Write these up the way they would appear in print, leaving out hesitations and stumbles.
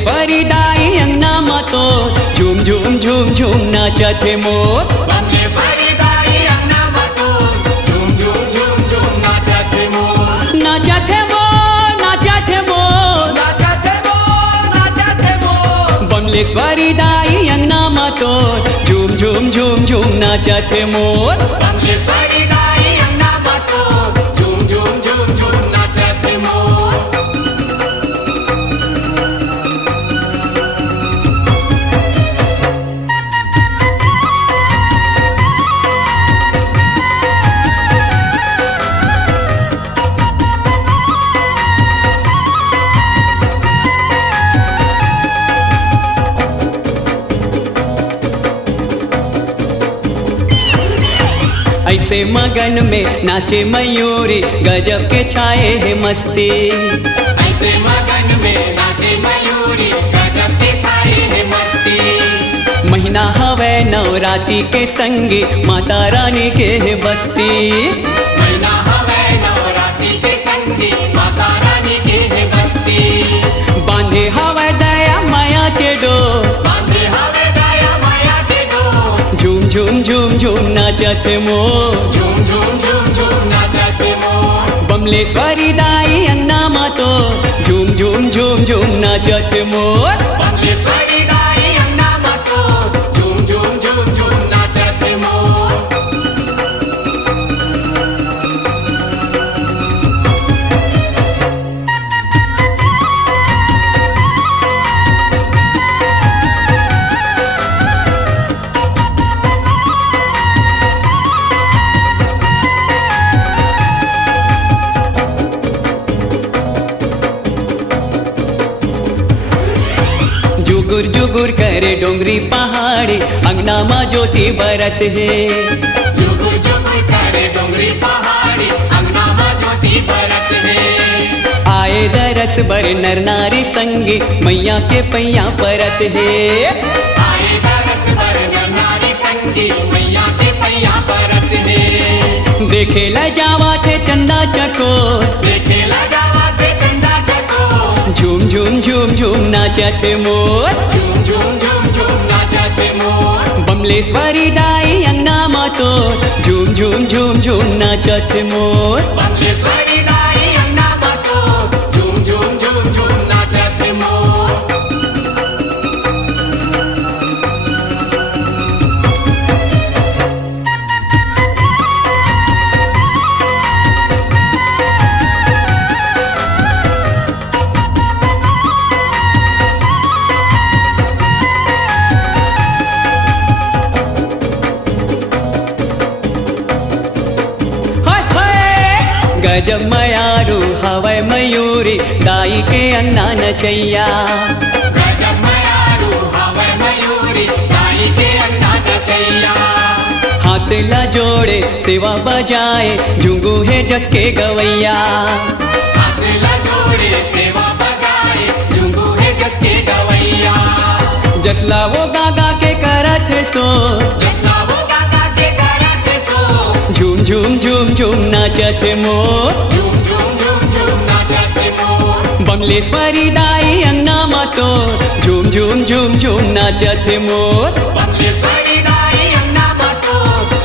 बमलेश्वरी दाई अंगना मातो झूम झूम झूम झूम नाचत है मोर। बमलेश्वरी दाई अंगना मातो झूम झूम झूम झूम नाचत है मोर। नाचत है मोर, नाचत है मोर, नाचत है मोर, नाचत है मोर। बमलेश्वरी दाई अंगना मातो झूम झूम झूम झूम नाचत है मोर। बमलेश्वरी दाई अंगना मातो झूम झूम झूम झूम नाचत है मोर। ऐसे मगन में नाचे मयूरी गजब के छाए है मस्ती। ऐसे मगन में नाचे मयूरी गजब के छाए है मस्ती। महीना हवे नवराती के संगी माता रानी के है बस्ती। महीना हवे नवराती के संगी माता रानी के है बस्ती। बांधे हवे दया माया के डोर, बांधे हवे दया माया के डोर। झूम झूम झूम झूम नाचत है मोर। झूम झूम झूम झूम नाचत है मोर। बमलेश्वरी दाई अंगना मातो झूम झूम झूम झूम नाचत है मोर। बमलेश्वरी दाई अंगना मातो झूम झूम झूम झूम नाचत है मोर। जुगुर जुगुर करे डोंगरी पहाड़ी अंगना माँ ज्योति बरत है। जुगुर जुगुर करे डोंगरी पहाड़ी अंगना माँ ज्योति बरत है। आए दरस बर नर नारी संगी मैया के पैया परत है। आए दरस बर नर नारी संगी मैया के पैया परत है। देखे ला जावा थे चंदा चकोर, देखे ला जावा थे चंदा चकोर। झूम झूम झूम झूम नाचत है मोर। झूम झूम झूम झूम नाचत है मोर। बमलेश्वरी दाई अंगना मातो झूम झूम झूम झूम नाचत है मोर। बमलेश्वरी दाई अंगना मातो झूम झूम झूम झूम नाचत है मोर। गजब मयारू हवै मयूरी दाई के अंगना नचैया। गजब मयारू हवै मयूरी दाई के अंगना नचैया। हाथ ला जोड़े सेवा बजाए झुंगू है जस के गवैया। हाथ ला जोड़े सेवा बजाए झुंगू है जस के गवैया। जसला वो गागा के करत है सो, जसला वो गागा के करत है सो। झूम झूम झूम झूम नाचत है मोर। झूम झूम झूम झूम नाचत है मोर। बमलेश्वरी दाई अंगना मातो झूम झूम झूम झूम नाचत है मोर। बमलेश्वरी दाई अंगना मातो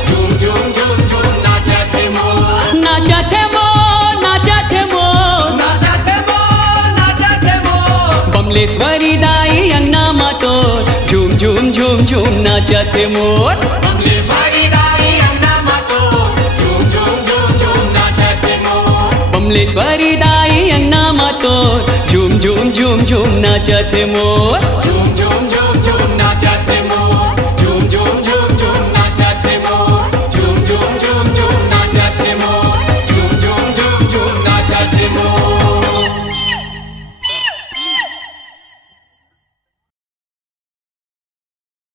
झूम झूम झूम झूम नाचत है मोर। नाचत है मोर, नाचत है मोर, नाचत है मोर, नाचत है मोर। बमलेश्वरी दाई अंगना मातो झूम झूम झूम झूम नाचत है मोर। बमलेश्वरी दाई अंगना मातो झूम झूम झूम झूम नाचत है मोर। बमलेश्वरी दाई अंगना मातो झूम झूम झूम झूम नाचत है मोर। झूम झूम